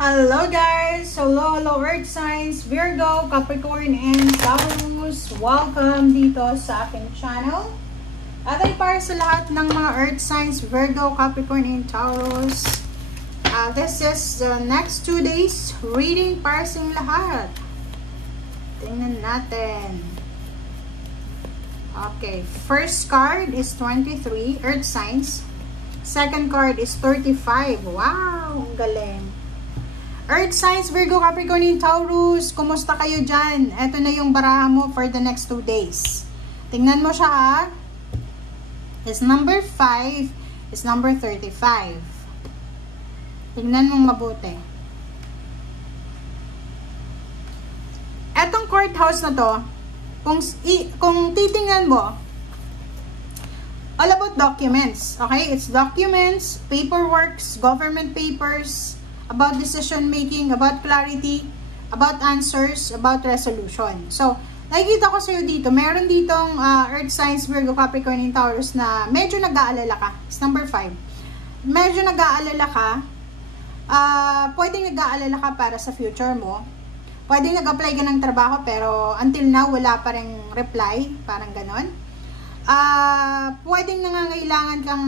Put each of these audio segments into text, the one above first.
Hello guys! Hello Earth Signs, Virgo, Capricorn, and Taurus. Welcome dito sa aking channel. At ay para sa lahat ng mga Earth Signs, Virgo, Capricorn, and Taurus. This is the next 2 days reading para sa lahat. Tingnan natin. Okay, first card is 23, Earth Signs. Second card is 35. Wow, ang galing. Earth Signs, Virgo, Capricorn, and Taurus. Kumusta kayo dyan? Ito na yung baraha mo for the next 2 days. Tingnan mo siya ha. Is number 5 is number 35. Tingnan mong mabuti. Etong courthouse na to, kung titingnan mo, all about documents. Okay? It's documents, paperwork, government papers, about decision making, about clarity, about answers, about resolution. So, nakikita ko sa'yo dito, meron ditong Earth Signs, Virgo, Capricorn, and Taurus na medyo nag-aalala ka. It's number 5. Medyo nag-aalala ka. Pwedeng nag-aalala ka para sa future mo. Pwedeng nag-apply ka ng trabaho pero until now, wala pa rin reply. Parang ganon. Pwedeng nangangailangan kang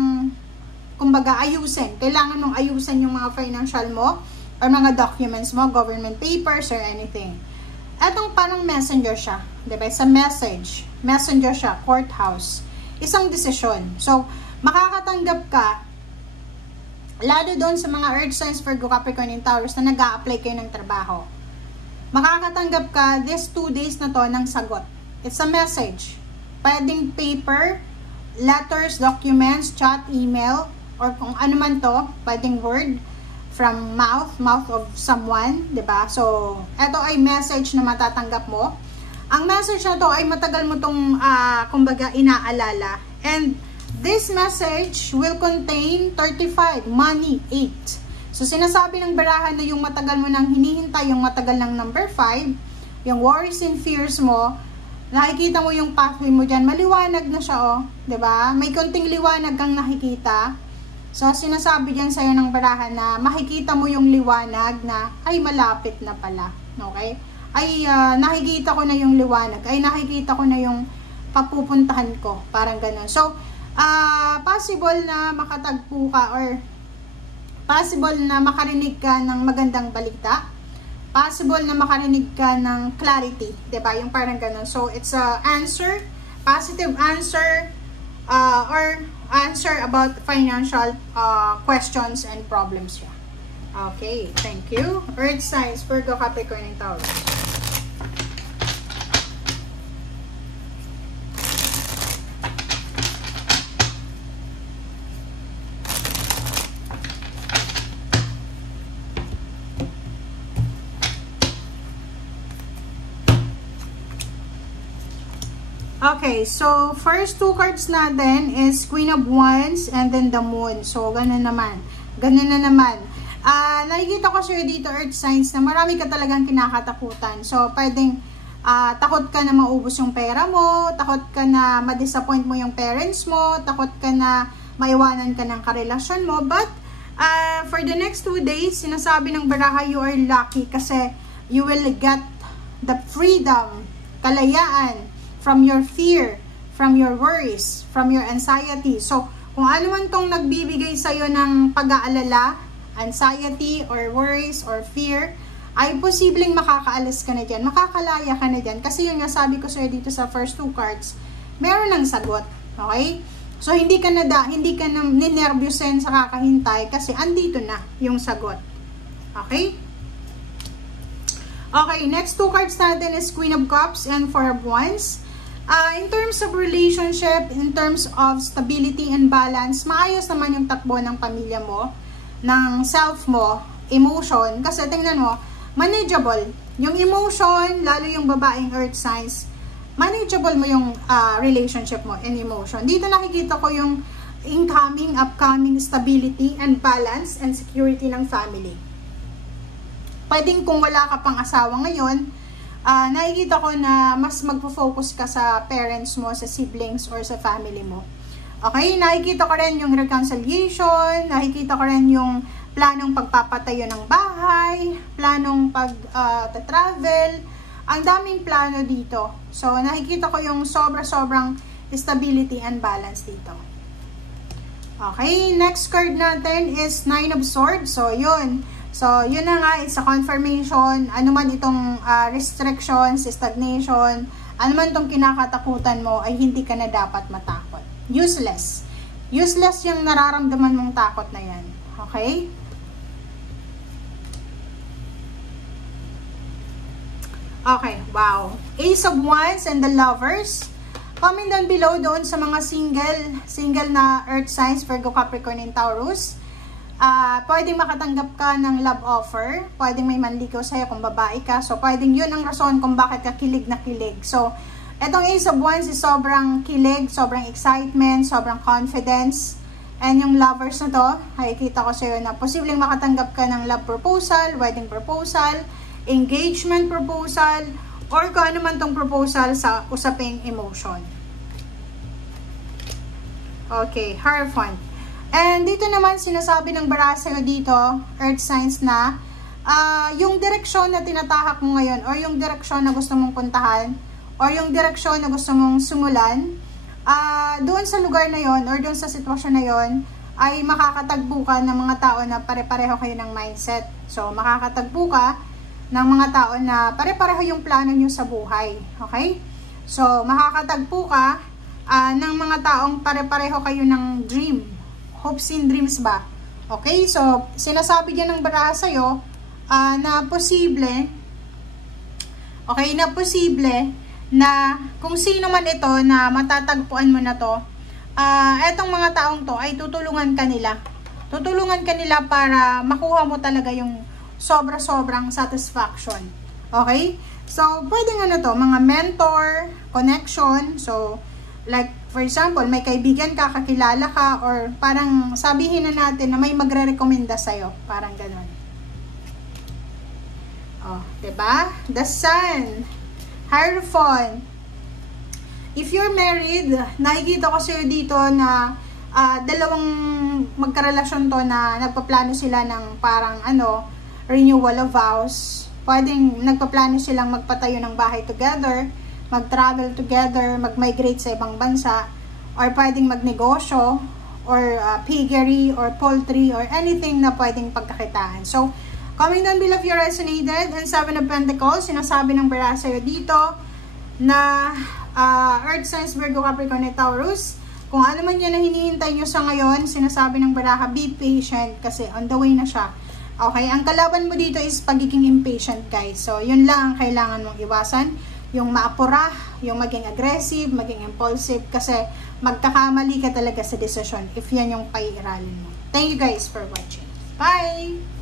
kumbaga ayusin. Kailangan mong ayusin yung mga financial mo or mga documents mo, government papers or anything. Etong parang messenger siya. Diba? Sa message. Messenger siya. Courthouse. Isang desisyon. So, makakatanggap ka lalo doon sa mga Earth Signs, Virgo, Capricorn, and Taurus na nag-a-apply kayo ng trabaho. Makakatanggap ka this 2 days na to ng sagot. It's a message. Pwedeng paper, letters, documents, chat, email, or kung ano man to, pwedeng word from mouth of someone, diba? So, ito ay message na matatanggap mo. Ang message na to ay matagal mo tong, kumbaga, inaalala. And this message will contain 35, money, 8. So, sinasabi ng barahan na yung matagal mo nang hinihintay, yung matagal ng number 5, yung worries and fears mo, nakikita mo yung pathway mo dyan, maliwanag na siya, oh. Diba? May konting liwanag kang nakikita. So, sinasabi dyan sa'yo ng barahan na makikita mo yung liwanag na, ay, malapit na pala. Okay? Ay, nakikita ko na yung liwanag. Ay, nakikita ko na yung papupuntahan ko. Parang ganun. So, possible na makatagpo ka or possible na makarinig ka ng magandang balita. Possible na makarinig ka ng clarity, diba? Yung parang ganun. So, it's a answer, positive answer, or answer about financial questions and problems. Okay, thank you. Earth Signs, Virgo, Capricorn, and Taurus. Okay, so first 2 cards natin is Queen of Wands and then the Moon. So, ganun naman. Ganun na naman. Nakikita ko sa'yo dito, Earth Signs, na marami ka talagang kinakatakutan. So, pwedeng takot ka na maubos yung pera mo, takot ka na ma-disappoint mo yung parents mo, takot ka na maiwanan ka ng karelasyon mo. But, for the next 2 days, sinasabi ng baraha, you are lucky kasi you will get the freedom, kalayaan, from your fear, from your worries, from your anxiety. So, kung ano man tong nagbibigay sa'yo ng pag-aalala, anxiety, or worries, or fear, ay posibleng makakaalis ka na dyan, makakalaya ka na dyan. Kasi yung nasabi ko sa'yo dito sa first 2 cards, meron ng sagot. Okay? So, hindi ka na ninervyusin sa kakahintay kasi andito na yung sagot. Okay? Okay, next 2 cards natin is Queen of Cups and Four of Wands. In terms of relationship, in terms of stability and balance, maayos naman yung takbo ng pamilya mo, ng self mo, emotion, kasi tingnan mo, manageable. Yung emotion, lalo yung babaeng Earth Signs, manageable mo yung relationship mo and emotion. Dito nakikita ko yung incoming, upcoming stability and balance and security ng family. Pwedeng kung wala ka pang asawa ngayon, nakikita ko na mas magpo-focus ka sa parents mo, sa siblings, or sa family mo. Okay? Nakikita ko rin yung reconciliation, nakikita ko rin yung planong pagpapatayo ng bahay, planong pag-travel. Ang daming plano dito. So, nakikita ko yung sobrang stability and balance dito. Okay, next card natin is Nine of Swords. So, yun. So, yun na nga, it's a confirmation. Ano man itong restrictions, stagnation, ano man itong kinakatakutan mo, ay hindi ka na dapat matakot. Useless. Useless yung nararamdaman mong takot na yan. Okay? Okay, wow. Ace of Wands and the Lovers. Comment down below doon sa mga single na Earth signs, Virgo, Capricorn, and Taurus. Pwedeng makatanggap ka ng love offer. Pwedeng may manligaw sa'yo kung babae ka. So, pwedeng yun ang rason kung bakit ka kilig na kilig. So, etong Ace of Wands is sobrang kilig, sobrang excitement, sobrang confidence. And yung Lovers na to, nakikita ko sa'yo na posibleng makatanggap ka ng love proposal, wedding proposal, engagement proposal, or kung ano man tong proposal sa usaping emotion. Okay, Hierophant. And dito naman, sinasabi ng baraha dito, Earth signs na, yung direksyon na tinatahak mo ngayon, or yung direksyon na gusto mong puntahan, or yung direksyon na gusto mong simulan, doon sa lugar na yon or doon sa sitwasyon na yon ay makakatagpo ka ng mga tao na pare-pareho kayo ng mindset. So, makakatagpo ka ng mga tao na pare-pareho yung plano nyo sa buhay. Okay? So, makakatagpo ka ng mga taong pare-pareho kayo ng dream. Hopes and dreams ba? Okay? So, sinasabi dyan ng baraha sa'yo na posible, okay, na posible na kung sino man ito na matatagpuan mo na to, etong mga taong to ay tutulungan ka nila. Tutulungan ka nila para makuha mo talaga yung sobrang satisfaction. Okay? So, pwedeng ano to, mga mentor, connection. So, like, for example, may kaibigan ka, kakilala ka, or parang sabihin na natin na may magre-recommenda sa'yo. Parang ganun. Oh, diba? The Sun. Hierophant. If you're married, nakikita ko sa'yo dito na dalawang magkarelasyon to na nagpaplano sila ng parang renewal of vows. Pwedeng nagpaplano silang magpatayo ng bahay together, mag-travel together, mag-migrate sa ibang bansa, or pwedeng magnegosyo, or piggery, or poultry, or anything na pwedeng pagkakitaan. So, comment down below if you resonated. And Seven of Pentacles, sinasabi ng baraha sa'yo dito na Earth signs, Virgo, Capricorn, and Taurus. Kung ano man yan na hinihintay nyo sa ngayon, sinasabi ng baraha, be patient kasi on the way na siya. Okay, ang kalaban mo dito is pagiging impatient, guys. So, yun lang ang kailangan mong iwasan. Yung maapura, yung maging aggressive, maging impulsive, kasi magkakamali ka talaga sa desisyon if yan yung paiiralin mo. Thank you guys for watching. Bye!